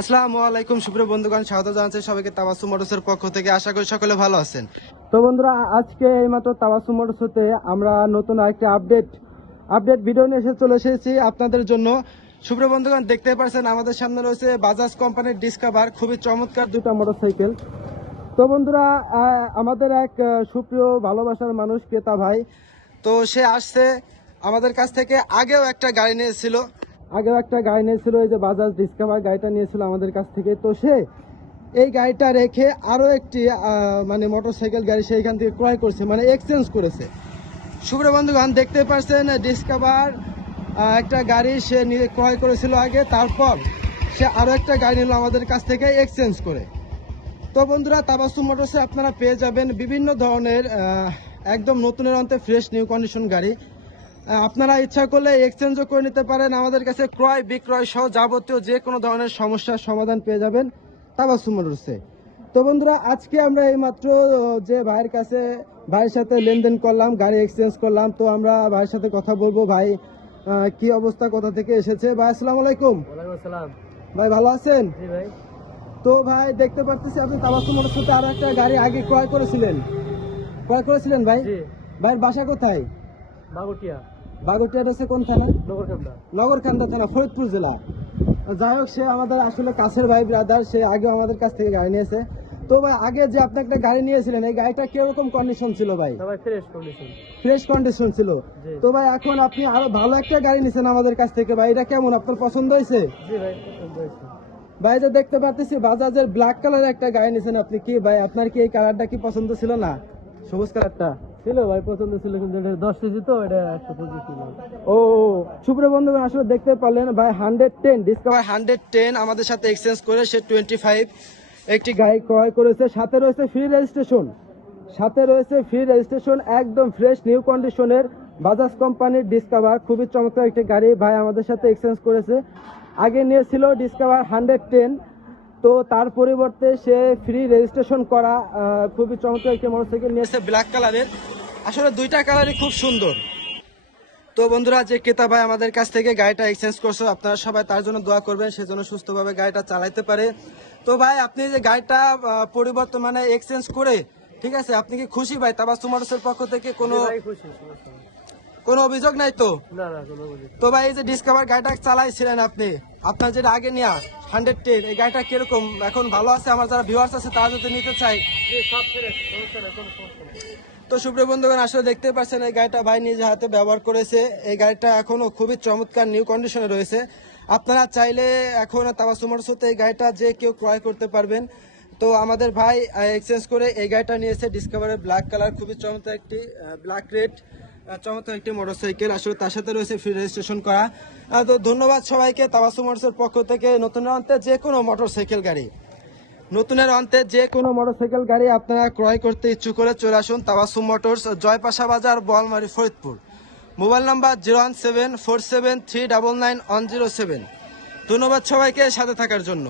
আসসালামু আলাইকুম, সুপ্রিয় বন্ধুগণ, স্বাগত জানাচ্ছি সবাইকে তাবাসু মোটরসের পক্ষ থেকে। আশা করি সকলে ভালো আছেন। তো বন্ধুরা, আজকে এইমাত্র তাবাসু মোটরস হতে আমরা নতুন আরেকটা আপডেট আপডেট ভিডিও নিয়ে এসে চলে এসেছি আপনাদের জন্য। সুপ্রিয় বন্ধুগণ, দেখতে পাচ্ছেন আমাদের সামনে রয়েছে বাজাজ কোম্পানির ডিসকাভার খুবই চমৎকার দুটো মোটরসাইকেল তো বন্ধুরা আমাদের এক সুপ্রিয় ভালোবাসার মানুষ ক্রেতা ভাই, তো সে আসছে আমাদের কাছ থেকে, আগেও একটা গাড়ি নিয়েছিল। আগেও একটা গাড়ি নিয়েছিল, এই যে বাজাজ ডিসকাভার গাড়িটা নিয়েছিল আমাদের কাছ থেকে। তো সে এই গাড়িটা রেখে আরও একটি মানে মোটরসাইকেল গাড়ি সেইখান থেকে ক্রয় করছে মানে এক্সচেঞ্জ করেছে। শুভ্র বন্ধুগণ, দেখতে পাচ্ছেন ডিসকাভার একটা গাড়ি সে নিয়ে ক্রয় করেছিল আগে, তারপর সে আরও একটা গাড়ি নিল আমাদের কাছ থেকে এক্সচেঞ্জ করে। তো বন্ধুরা তাবাসু মোটরসে আপনারা পেয়ে যাবেন বিভিন্ন ধরনের একদম নতুনের অন্তে ফ্রেশ নিউ কন্ডিশন গাড়ি। আপনারা ইচ্ছা করলে এক্সচেঞ্জও করে নিতে পারেন। আমাদের কাছে ক্রয় বিক্রয় সহ যাবতীয় যে কোনো ধরনের সমস্যার সমাধান পেয়ে যাবেন তাবাসুম মোটরসে তো বন্ধুরা আজকে আমরা এইমাত্র আহ, যে ভাইয়ের কাছে ভাইয়ের সাথে লেনদেন করলাম গাড়ি এক্সচেঞ্জ করলাম তো আমরা ভাইয়ের সাথে কথা বলব। ভাই কি অবস্থা কোথা থেকে এসেছে? ভাই আসসালামু আলাইকুম। আসসালাম। ভাই ভালো আছেন? তো ভাই দেখতে পাচ্ছি আপনি তাবাসু মোটরসাইকেল আরও একটা গাড়ি আগে ক্রয় করেছিলেন। ক্রয় করেছিলেন ভাই? ভাইয়ের বাসা কোথায়? বাগুটিয়া। বাগুটিয়া রয়েছে কোন থানা নগরকান্দা। নগরকান্দা থানা ফরিদপুর জেলা। যাই হোক সে আমাদের আসলে কাছের ভাই ব্রাদার সে আগেও আমাদের কাছ থেকে গাড়ি নিয়েছে। তো ভাই আগে যে আপনি একটা গাড়ি নিয়েছিলেন এই গাড়িটা কীরকম কন্ডিশন ছিল ভাই? ফ্রেশ কন্ডিশন ছিল। তো ভাই এখন আপনি আরও ভালো একটা গাড়ি নিয়েছেন আমাদের কাছ থেকে ভাই এটা কেমন? আপনার পছন্দ হয়েছে? ভাই পছন্দ হয়েছে। ভাই যে দেখতে পাচ্ছি বাজাজের ব্ল্যাক কালারের একটা গাড়ি নিয়েছেন আপনি। কি ভাই আপনার কি এই কালারটা কি পছন্দ ছিল না? সবুজ কালারটা ছিল, ভাই পছন্দ ছিল কিন্তু এটা দশ কেজি তো, এটা একশো পঁচিশ ছিল ও সুপ্রিয় বন্ধুগণ, আসলে দেখতে পারলেন, ভাই hundred ten discover hundred ten আমাদের সাথে এক্সচেঞ্জ করে সে টোয়েন্টি ফাইভ একটি গাড়ি ক্রয় করেছে, সাথে রয়েছে ফ্রি রেজিস্ট্রেশন সাথে রয়েছে ফ্রি রেজিস্ট্রেশন একদম ফ্রেশ নিউ কন্ডিশনের বাজাজ কোম্পানির ডিসকাভার খুবই চমৎকার একটি গাড়ি ভাই আমাদের সাথে এক্সচেঞ্জ করেছে। আগে নিয়েছিল ডিসকাভার হান্ড্রেড টেন তো তার পরিবর্তে সে ফ্রি রেজিস্ট্রেশন করা খুবই চমৎকার একটি মোটরসাইকেল নিয়েছে ব্ল্যাক কালারের আসলে দুইটা কালারই খুব সুন্দর। তো বন্ধুরা যে ক্রেতা ভাই আমাদের কাছ থেকে গাড়িটা এক্সচেঞ্জ করছে আপনারা সবাই তার জন্য দোয়া করবেন সেজন্য সুস্থভাবে গাড়িটা চালাইতে পারে। তো ভাই আপনি যে গাড়িটা পরিবর্তন মানে এক্সচেঞ্জ করে ঠিক আছে আপনি কি খুশি ভাই? তাবাসু মোটরসের পক্ষ থেকে কোনো। কোনো অভিযোগ নাই তো? না না কোনো বুঝি তো ভাই এই যে ডিসকভার গাড়িটা চালাইছিলেন আপনি আপনার যেটা আগে নেওয়া হান্ড্রেড টেন এই গাড়িটা কীরকম? এখন ভালো আছে? আমার যারা ভিউয়ার্স আছে, তারা যদি নিতে চাই তো সুপ্রিয় বন্ধুগণ, আসলে দেখতে পাচ্ছেন, এই গাড়িটা ভাই নিজে হাতে ব্যবহার করেছে। এই গাড়িটা এখনও খুবই চমৎকার নিউ কন্ডিশনে রয়েছে। আপনারা চাইলে এখন তাবাসু মোটরসতে এই গাড়িটা যে কেউ ক্রয় করতে পারবেন। তো আমাদের ভাই এক্সচেঞ্জ করে এই গাড়িটা নিয়েছে ডিসকভারের ব্ল্যাক কালার খুবই চমৎকার একটি ব্ল্যাক রেড চমৎকার একটি মোটরসাইকেল। আসলে তার সাথে রয়েছে ফ্রি রেজিস্ট্রেশন করা। তো ধন্যবাদ সবাইকে। তাবাসু মোটরসের পক্ষ থেকে নতুন অন্তে যে কোনো মোটরসাইকেল গাড়ি। নতুনের অন্তে যে কোনো মোটরসাইকেল গাড়ি আপনারা ক্রয় করতে ইচ্ছুক করে চলে আসুন Tabassum motors, Joypasha Bazar, Balmari, Faridpur. Mobile number zero one seven four seven three double nine one zero seven. ধন্যবাদ সবাইকে সাথে থাকার জন্য।